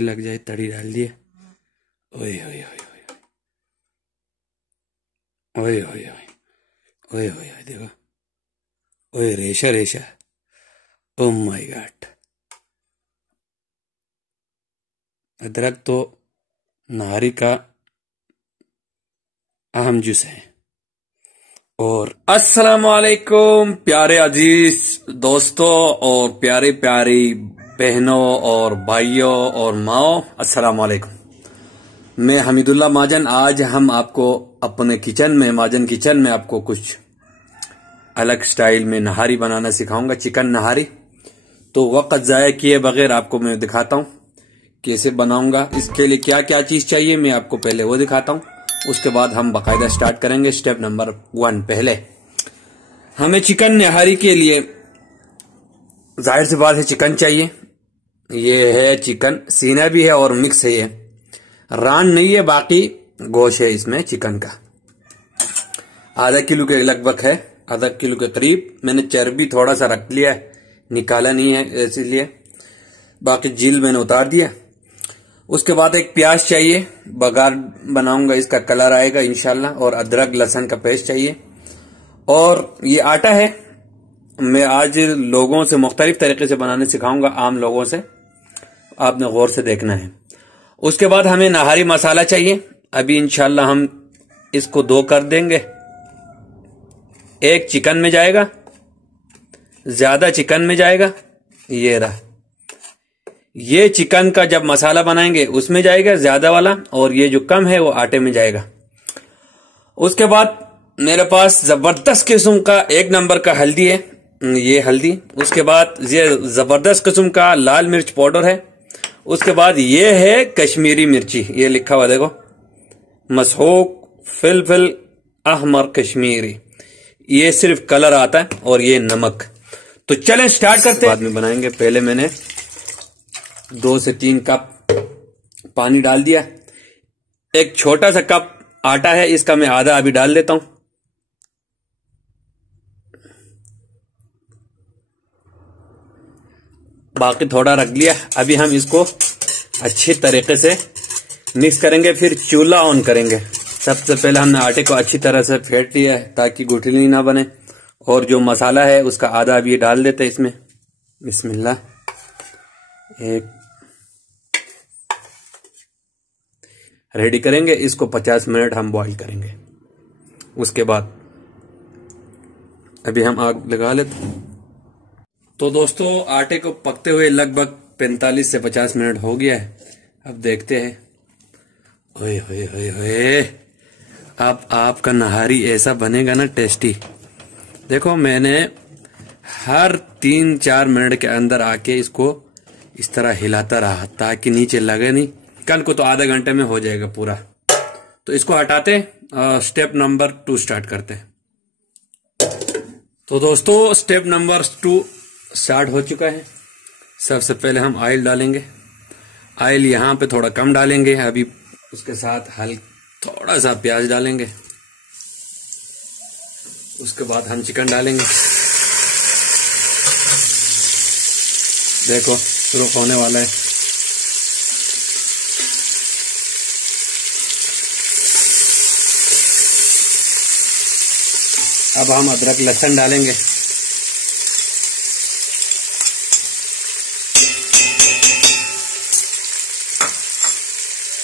लग जाए तड़ी डाल दिए। ओए ओए ओए ओए ओए ओए ओए ओए ओए देखो, ओए रेशा रेशा, ओ माय गॉड। अदरक तो नारी का अहम जुज है। और अस्सलाम वालेकुम प्यारे अजीज दोस्तों और प्यारे प्यारी बहनों और भाइयों और माओ, अस्सलाम वालेकुम। मैं हमीदुल्लाह महाजन। आज हम आपको अपने महाजन किचन में आपको कुछ अलग स्टाइल में नहारी बनाना सिखाऊंगा, चिकन नहारी। तो वक्त जाया किए बगैर आपको मैं दिखाता हूँ कैसे बनाऊंगा। इसके लिए क्या क्या चीज चाहिए मैं आपको पहले वो दिखाता हूँ, उसके बाद हम बाकायदा स्टार्ट करेंगे। स्टेप नंबर 1, पहले हमें चिकन नहारी के लिए जाहिर सी बात है चिकन चाहिए। ये है चिकन, सीना भी है और मिक्स है, ये रान नहीं है, बाकी गोश्त है इसमें चिकन का। आधा किलो के लगभग है, आधा किलो के करीब। मैंने चर्बी थोड़ा सा रख लिया है, निकाला नहीं है इसीलिए, बाकी झील मैंने उतार दिया। उसके बाद एक प्याज चाहिए, बघार बनाऊंगा, इसका कलर आएगा इंशाल्लाह। और अदरक लहसुन का पेस्ट चाहिए। और ये आटा है, मैं आज लोगों से मुख्तलिफ तरीके से बनाने सिखाऊंगा, आम लोगों से, आपने गौर से देखना है। उसके बाद हमें नहारी मसाला चाहिए। अभी इंशाल्लाह हम इसको 2 कर देंगे, एक चिकन में जाएगा, ज्यादा चिकन में जाएगा। ये रहा, ये चिकन का जब मसाला बनाएंगे उसमें जाएगा ज्यादा वाला, और ये जो कम है वो आटे में जाएगा। उसके बाद मेरे पास जबरदस्त किस्म का 1 नंबर का हल्दी है, ये हल्दी। उसके बाद ये जबरदस्त किस्म का लाल मिर्च पाउडर है। उसके बाद ये है कश्मीरी मिर्ची, ये लिखा हुआ देखो, मसहूक फिलफिल अहमर कश्मीरी, ये सिर्फ कलर आता है। और ये नमक। तो चलें स्टार्ट करते हैं। बाद में बनाएंगे। पहले मैंने 2 से 3 कप पानी डाल दिया। एक छोटा सा कप आटा है, इसका मैं आधा अभी डाल देता हूं। बाकी थोड़ा रख लिया। अभी हम इसको अच्छी तरीके से मिक्स करेंगे, फिर चूल्हा ऑन करेंगे। सबसे पहले हमने आटे को अच्छी तरह से फेंट लिया है ताकि गुठली ना बने। और जो मसाला है उसका आधा अभी डाल देते हैं इसमें। बिस्मिल्लाह। एक रेडी करेंगे इसको, 50 मिनट हम बॉईल करेंगे। उसके बाद अभी हम आग लगा लेते। तो दोस्तों आटे को पकते हुए लगभग 45 से 50 मिनट हो गया है। अब देखते हैं। ओए होए होए होए, अब आपका नहारी ऐसा बनेगा ना टेस्टी। देखो मैंने हर 3-4 मिनट के अंदर आके इसको इस तरह हिलाता रहा ताकि नीचे लगे नहीं। चिकन को तो आधा घंटे में हो जाएगा पूरा। तो इसको हटाते, स्टेप नंबर 2 स्टार्ट करते हैं। तो दोस्तों स्टेप नंबर 2 स्टार्ट हो चुका है। सबसे पहले हम ऑयल डालेंगे। ऑयल यहाँ पे थोड़ा कम डालेंगे अभी। उसके साथ थोड़ा सा प्याज डालेंगे। उसके बाद हम चिकन डालेंगे। देखो शुरू होने वाला है। अब हम अदरक लहसुन डालेंगे।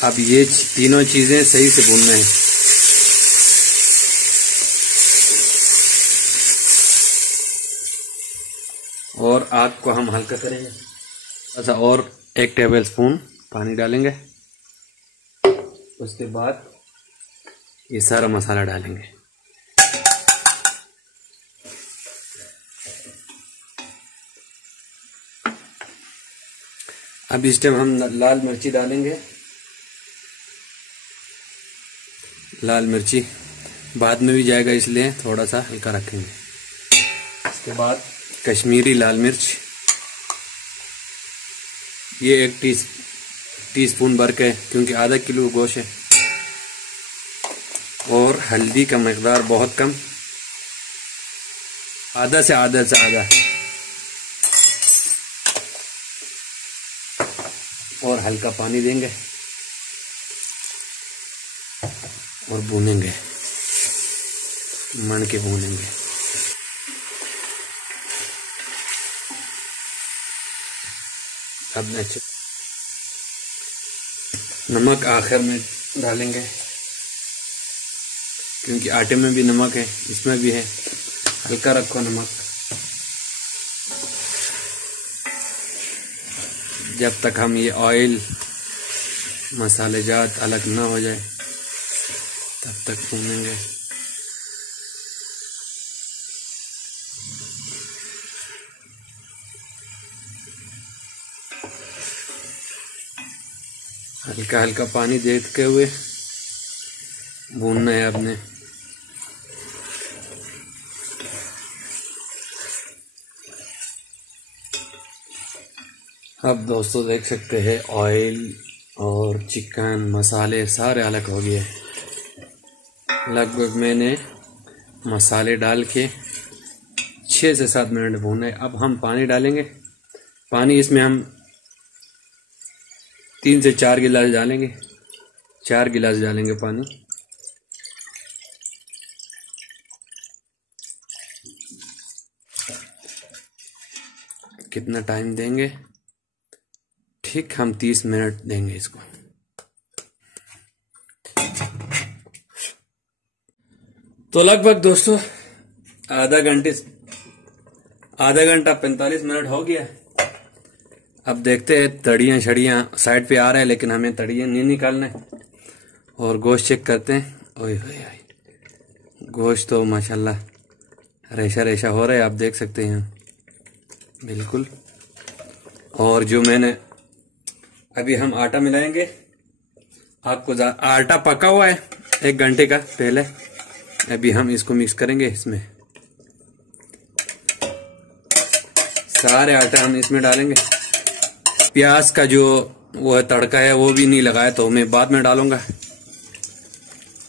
अब ये तीनों चीजें सही से भूनना है। और आग को हम हल्का करेंगे। अच्छा, और 1 टेबलस्पून पानी डालेंगे। उसके बाद ये सारा मसाला डालेंगे। अब इस टाइम हम लाल मिर्ची डालेंगे। लाल मिर्ची बाद में भी जाएगा, इसलिए थोड़ा सा हल्का रखेंगे। इसके बाद कश्मीरी लाल मिर्च, ये 1 टीस्पून भर के, क्योंकि आधा किलो गोश्त है। और हल्दी का मकदार बहुत कम, आधा से आधा। और हल्का पानी देंगे और भूनेंगे, मन के भूनेंगे। अब नमक आखिर में डालेंगे, क्योंकि आटे में भी नमक है, इसमें भी है। हल्का रखो नमक, जब तक हम ये ऑयल मसालेजात अलग ना हो जाए तब तक भूनेंगे। हल्का हल्का पानी देते हुए भूनना है आपने। अब दोस्तों देख सकते हैं ऑयल और चिकन मसाले सारे अलग हो गए। लगभग मैंने मसाले डाल के 6 से 7 मिनट भूने। अब हम पानी डालेंगे। पानी इसमें हम 3 से 4 गिलास डालेंगे। 4 गिलास डालेंगे पानी। कितना टाइम देंगे? ठीक हम 30 मिनट देंगे इसको। तो लगभग दोस्तों आधा घंटा 45 मिनट हो गया। अब देखते हैं तड़ियाँ छड़ियाँ साइड पे आ रहे हैं, लेकिन हमें तड़ियाँ नहीं निकालना। और गोश्त चेक करते हैं। ओए होए गोश्त तो माशाल्लाह रेशा रेशा हो रहा है, आप देख सकते हैं बिल्कुल। और जो मैंने अभी हम आटा मिलाएंगे। आपको आटा पका हुआ है 1 घंटे का पहले। अभी हम इसको मिक्स करेंगे। इसमें सारे आटा हम इसमें डालेंगे। प्याज का जो वो है तड़का है वो भी नहीं लगाया, तो मैं बाद में डालूंगा।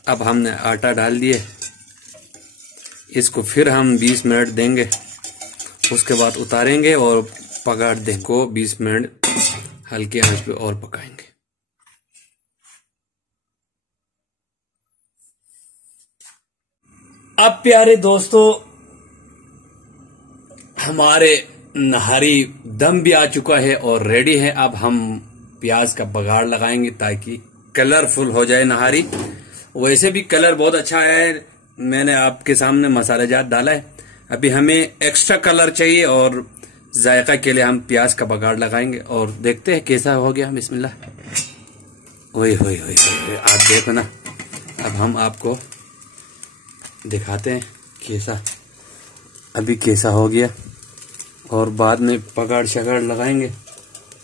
अब हमने आटा डाल दिए। इसको फिर हम 20 मिनट देंगे। उसके बाद उतारेंगे और पकाड़ देंगे को 20 मिनट हल्के आंच पे और पकाएंगे। अब प्यारे दोस्तों हमारे नहारी दम भी आ चुका है और रेडी है। अब हम प्याज का बघाड़ लगाएंगे ताकि कलरफुल हो जाए नहारी। वैसे भी कलर बहुत अच्छा है, मैंने आपके सामने मसालेजात डाला है। अभी हमें एक्स्ट्रा कलर चाहिए और जायका के लिए हम प्याज का बघाड़ लगाएंगे और देखते हैं कैसा हो गया। बिस्मिल्लाह। ओए होए होए आप देखो ना। अब हम आपको दिखाते हैं कैसा अभी कैसा हो गया, और बाद में बघाड़ शगाड़ लगाएंगे।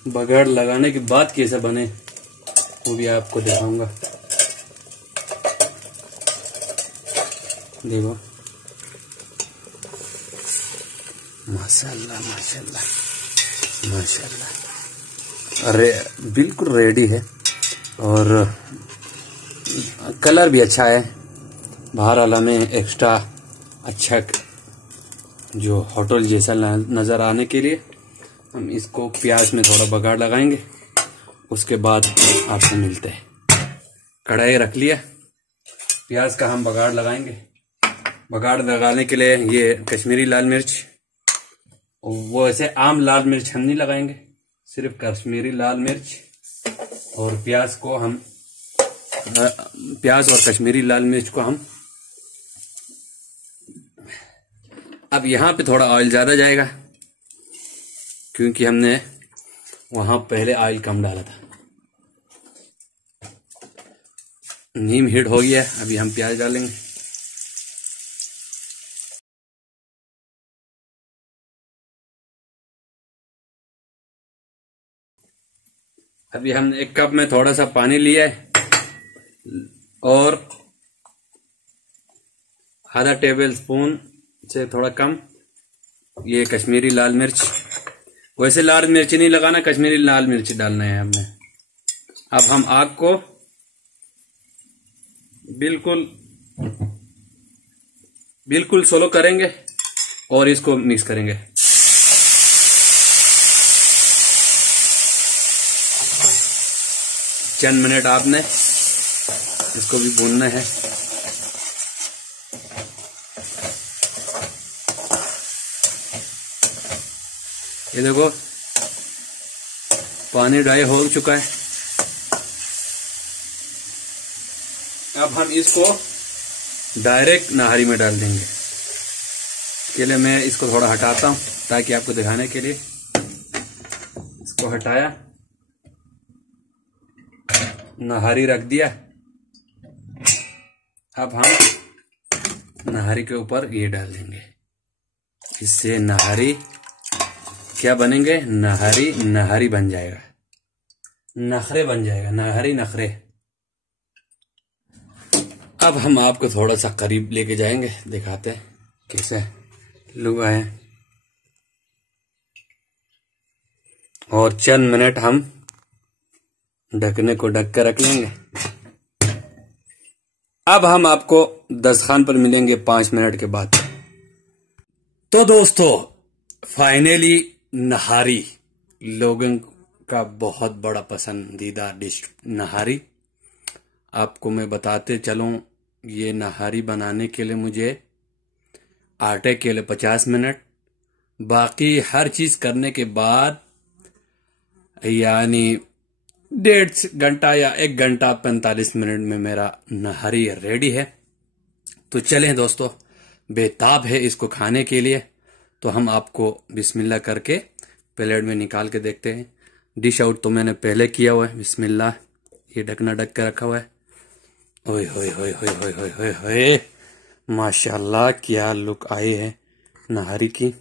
बघाड़ लगाने के बाद कैसा बने वो भी आपको दिखाऊंगा। देखो माशाल्लाह माशाल्लाह माशाल्लाह। अरे बिल्कुल रेडी है और कलर भी अच्छा है। बाहर वाला में एक्स्ट्रा अच्छा जो होटल जैसा नज़र आने के लिए हम इसको प्याज में थोड़ा बघाड़ लगाएंगे। उसके बाद आपसे मिलते हैं। कढ़ाई रख लिया, प्याज का हम बघाड़ लगाएंगे। बघाड़ लगाने के लिए ये कश्मीरी लाल मिर्च, वो ऐसे आम लाल मिर्च हम नहीं लगाएंगे, सिर्फ कश्मीरी लाल मिर्च और प्याज को हम प्याज और कश्मीरी लाल मिर्च को हम अब यहाँ पे थोड़ा ऑयल ज्यादा जाएगा क्योंकि हमने वहां पहले ऑयल कम डाला था। नीम हीट हो गया, अभी हम प्याज डालेंगे। अभी हमने 1 कप में थोड़ा सा पानी लिया है और आधा टेबल स्पून से थोड़ा कम ये कश्मीरी लाल मिर्च। वैसे लाल मिर्च नहीं लगाना, कश्मीरी लाल मिर्च डालना है हमने। अब हम आग को बिल्कुल स्लो करेंगे और इसको मिक्स करेंगे। चंद मिनट आपने इसको भी भूनना है। ये देखो पानी ड्राई हो चुका है। अब हम इसको डायरेक्ट नहारी में डाल देंगे। के लिए मैं इसको थोड़ा हटाता हूं ताकि आपको दिखाने के लिए। इसको हटाया, नहारी रख दिया। अब हम नहारी के ऊपर ये डाल देंगे। इससे नहारी क्या बनेंगे? नहारी नहारी बन जाएगा, नखरे बन जाएगा, नहारी नखरे। अब हम आपको थोड़ा सा करीब लेके जाएंगे, दिखाते हैं कैसे लुक आए। और चंद मिनट हम ढकने को ढक कर रख लेंगे। अब हम आपको दस्तरखान पर मिलेंगे 5 मिनट के बाद। तो दोस्तों फाइनली नहारी लोगों का बहुत बड़ा पसंदीदा डिश नहारी। आपको मैं बताते चलूं, ये नहारी बनाने के लिए मुझे आटे के लिए 50 मिनट, बाकी हर चीज करने के बाद यानी 1.5 घंटा या 1 घंटा 45 मिनट में मेरा नहारी रेडी है। तो चलें दोस्तों, बेताब है इसको खाने के लिए। तो हम आपको बिस्मिल्लाह करके प्लेट में निकाल के देखते हैं। डिश आउट तो मैंने पहले किया हुआ है। बिस्मिल्लाह, ये ढकना ढक के रखा हुआ है। ओए होए होए होए होए होए होए होए, माशाल्लाह क्या लुक आई है नहारी की।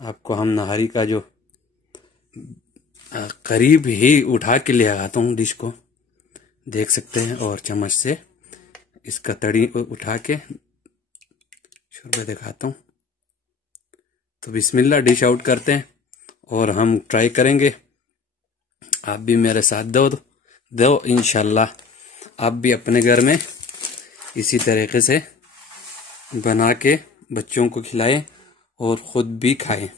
आपको हम नहारी का जो करीब ही उठा के ले आता हूँ डिश को, देख सकते हैं। और चम्मच से इसका तड़ी को उठा के शोरबा दिखाता हूँ। तो बिस्मिल्लाह, डिश आउट करते हैं और हम ट्राई करेंगे। आप भी मेरे साथ दो इंशाल्लाह। आप भी अपने घर में इसी तरीके से बना के बच्चों को खिलाएं और खुद भी खाएं।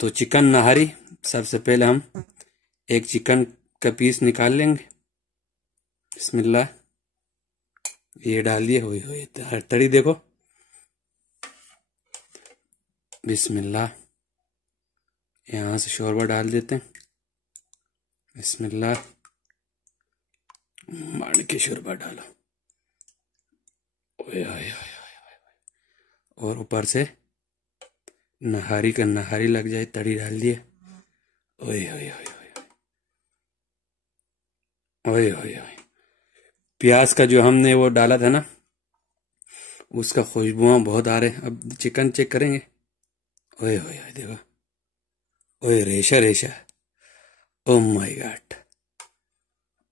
तो चिकन नहारी, सबसे पहले हम एक चिकन का पीस निकाल लेंगे। बिस्मिल्लाह, ये डाल दिए। हुई तड़ी देखो। बिस्मिल्लाह, यहाँ से शोरबा डाल देते हैं। बिस्मिल्लाह, मार के शोरबा डालो। ओए ओए ओए, और ऊपर से नहारी का नहारी लग जाए, तड़ी डाल दिए। ओए ओए ओए ओए ओए ओए, प्याज का जो हमने वो डाला था ना, उसका खुशबुआ बहुत आ रहे। अब चिकन चेक करेंगे। ओए ओए ओए देखो, ओए रेशा रेशा, oh my God,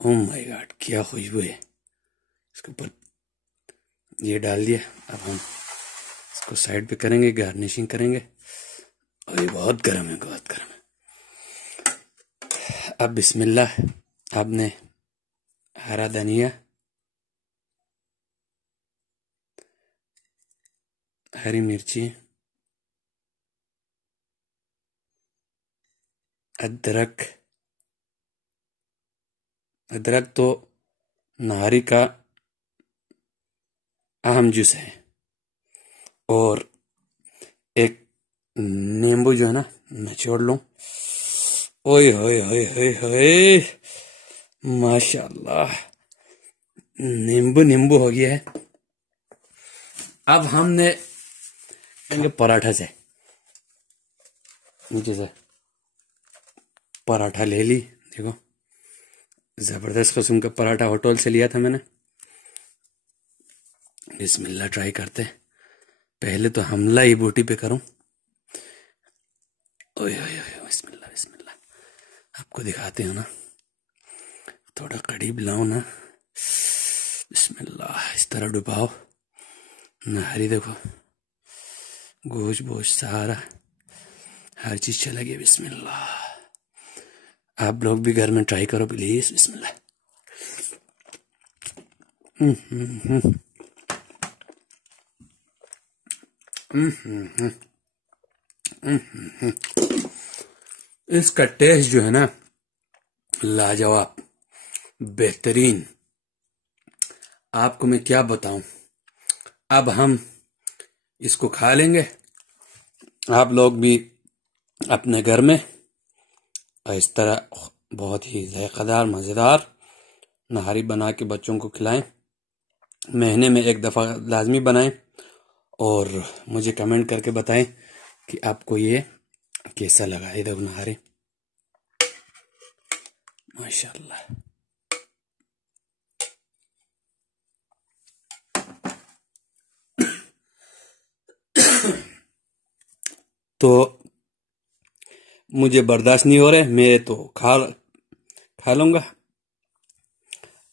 oh my God, क्या खुशबू है। इसके ऊपर ये डाल दिया। अब हम इसको साइड पे करेंगे, गार्निशिंग करेंगे। अरे बहुत गर्म है, बहुत गर्म है। अब बिस्मिल्लाह, आपने हरा धनिया, हरी मिर्ची, अदरक। अदरक तो नहारी का अहम जूस है। और एक नींबू जो है ना, निचोड़ लूं। ओए होए होए होए होए, माशाल्लाह, नींबू नींबू हो गया है। अब हमने लेंगे पराठा से, नीचे से पराठा ले ली। देखो जबरदस्त किस्म का पराठा होटल से लिया था मैंने। बिस्मिल्लाह, ट्राई करते। पहले तो हमला ही बोटी पे करूं। ओए ओए ओए, बिस्मिल्लाह बिस्मिल्लाह। आपको दिखाते हो ना, थोड़ा करीब लाओ ना। बिस्मिल्लाह, इस तरह डुबाओ। नहरी देखो, गोश्त बोश सारा हर चीज चला गया। बिस्मिल्लाह, आप लोग भी घर में ट्राई करो प्लीज। बिस्मिल्लाह। इसका टेस्ट जो है ना, लाजवाब, बेहतरीन। आपको मैं क्या बताऊं। अब हम इसको खा लेंगे। आप लोग भी अपने घर में इस तरह बहुत ही जायकेदार मज़ेदार नहारी बना के बच्चों को खिलाएं। महीने में एक दफ़ा लाजमी बनाएं और मुझे कमेंट करके बताएं कि आपको ये कैसा लगा। ये देखो नहारी, माशाल्लाह। तो मुझे बर्दाश्त नहीं हो रहे, मेरे तो खा लूंगा।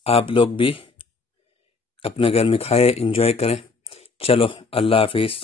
आप लोग भी अपने घर में खाए, एंजॉय करें। चलो, अल्लाह हाफिज।